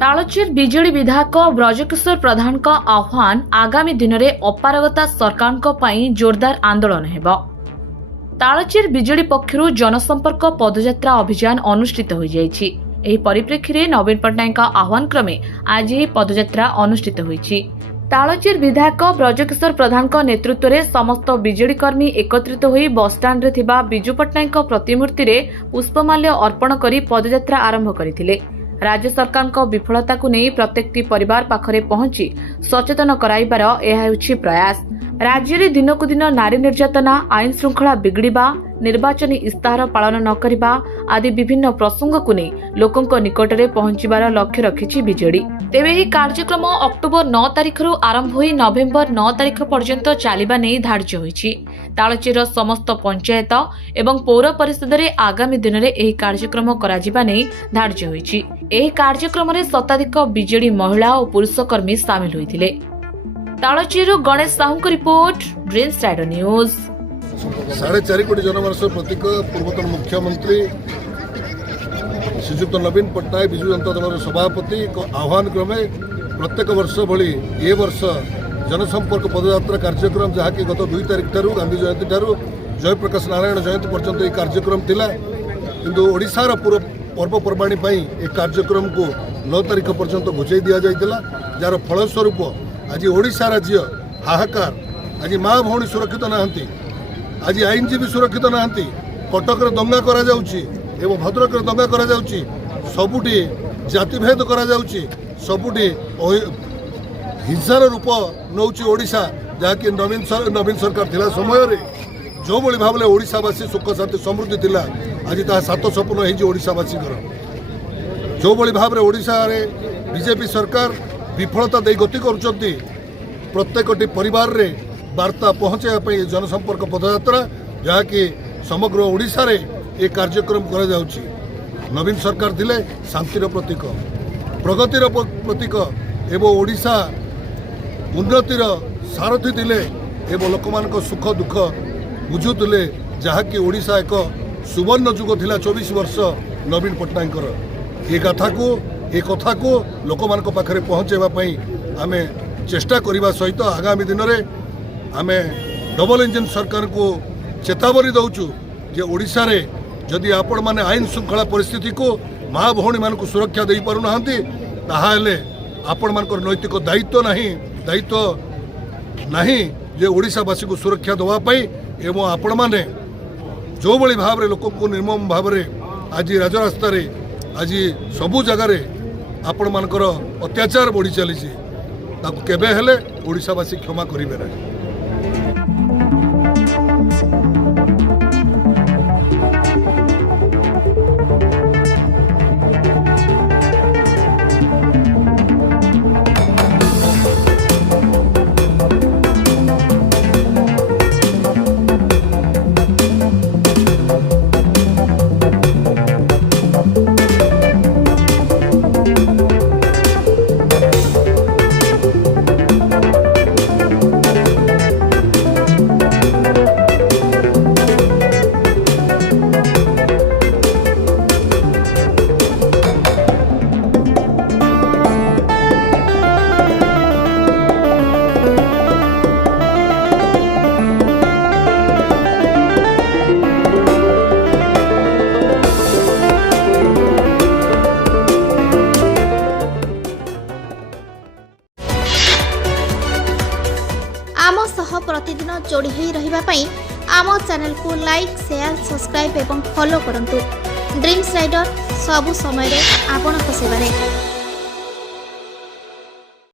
Talcher BJD विधायक ब्रजकिशोर प्रधान का आह्वान आगामी दिन में अपारगता सरकार जोरदार आंदोलन हेबो। तालचेर बिजेडी पक्षरु जनसंपर्क पदयात्रा अभियान अनुष्ठित हो जाइछि। एही परिप्रेक्षी रे नवीन पट्टनायक आह्वान क्रमे आज यह पदयात्रा अनुष्ठित होइछि। तालचेर विधायक ब्रजकिशोर प्रधान नेतृत्व में समस्त बिजेडी कर्मी एकत्रित होई बसस्टाण्ड रे थिबा बिजू पट्टनायक प्रतिमूर्ति रे पुष्पमाल्य अर्पण करी पदयात्रा आरंभ करथिले। राज्य सरकार विफलता को नहीं प्रत्येक परिवार पाखरे पहुंची सचेतन कराइबार यह हेउछि प्रयास। राज्य में दिनकु दिन नारी निर्यातना, आईन श्रृंखला बिगड़िबा, निर्वाचन इस्ताहार पालन न करिबा आदि विभिन्न प्रसंग को नहीं लोकंक निकटरे पहुंचीबार लक्ष्य रखिछि बिजेडी। तेबे यह कार्यक्रम अक्टोबर 9 तारिख आरंभ होई नवेम्बर 9 तारिख पर्यंत चलिबा नै धार्य होइछि। तालचेर समस्त पंचायत एवं पौर परिषद रे आगामी दिन में यह कार्यक्रम कराजिबा नै धार्य होइछि। एही कार्यक्रम रे शताधिक बिजेडी महिला और पुरुष कर्मी सामिल होइथिले। तालचेर गणेश साहू की रिपोर्ट, ड्रीम्स राइडर न्यूज। 4.5 कोटी जनमानस प्रतीक पूर्वतन मुख्यमंत्री श्रीजुक्त नवीन पट्टनायक बिजू जनता दल सभापति आह्वान क्रमे प्रत्येक वर्ष भली ए वर्ष जनसंपर्क पदयात्रा कार्यक्रम जहाँकि गत 2 तारिख ठारू गांधी जयंती ठारू जयप्रकाश नारायण जयंती पर्यंत यह कार्यक्रम थिला, किंतु ओडिशार पूरा पर्वपर्वाणी ए कार्यक्रम को 9 तारिख पर्यंत घुचाई दि जाइतिला, जार फलस्वरूप आज ओडिशा राज्य हाहाकार। आज माँ भौणी सुरक्षित नहांती, आज आईनजीवी सुरक्षित नहांती, कटक दंगा करा जाउची एवं भद्रक दंगा करा जाउची, सबुठी जातिभेद करा जाउची, सबुठी हिंसार रूप नौची ओडिशा। जहाँकि नवीन सरकार थिला समय रे जो भली भाव ओडिशावासी सुख शांति समृद्धि थिला, आज ता सात सपन होइछि ओडिशावासी जो भली भाव ओडिशा रे बीजेपी सरकार विफलता दे गति करुचंती। प्रत्येकटी परिवार रे वार्ता पहुंचाइबा जनसंपर्क पदयात्रा जहाँकि समग्र ओडिशा रे ए कार्यक्रम करा जाउची। नवीन सरकार थिले शांतिर प्रतीक, प्रगतिर प्रतीक एवं ओडिशा उन्नतिर सारथी थिले एवं लोकमानक सुख दुख बुझुथिले, जहाँकि ओडिशा एक सुवर्ण जुग थिला 24 वर्ष नवीन पट्टनायकर। ए कथा को लोक मान पाखे पहुँचाइवाई आम चेष्टा करने सहित आगामी दिन में आम डबल इंजिन सरकार को चेतावनी दौचु जे ओडिशा रे जदि आपण माने आईन श्रृंखला परिस्थिति को माँ भौणी मान सुरक्षा दे पारु नाहंती, ताहाले आपण मानकर नैतिक दायित्व नहीं जे ओडिशावासी को सुरक्षा देवाई एवं आपण माने जो भली भाव लोक को निर्मम भाव आज राजरास्ता आज सबु जगार आपण मानकर अत्याचार बढ़ी चली, ताकू केबे हेले ओडिशावासी क्षमा करिबे नहीं। आम सह प्रतिदिन जोड़ी होई रहिबा पई आम चैनल को लाइक, शेयर, सब्सक्राइब एवं फॉलो करंतु। ड्रीम्स राइडर सबु समय रे आपन को सेवा रे।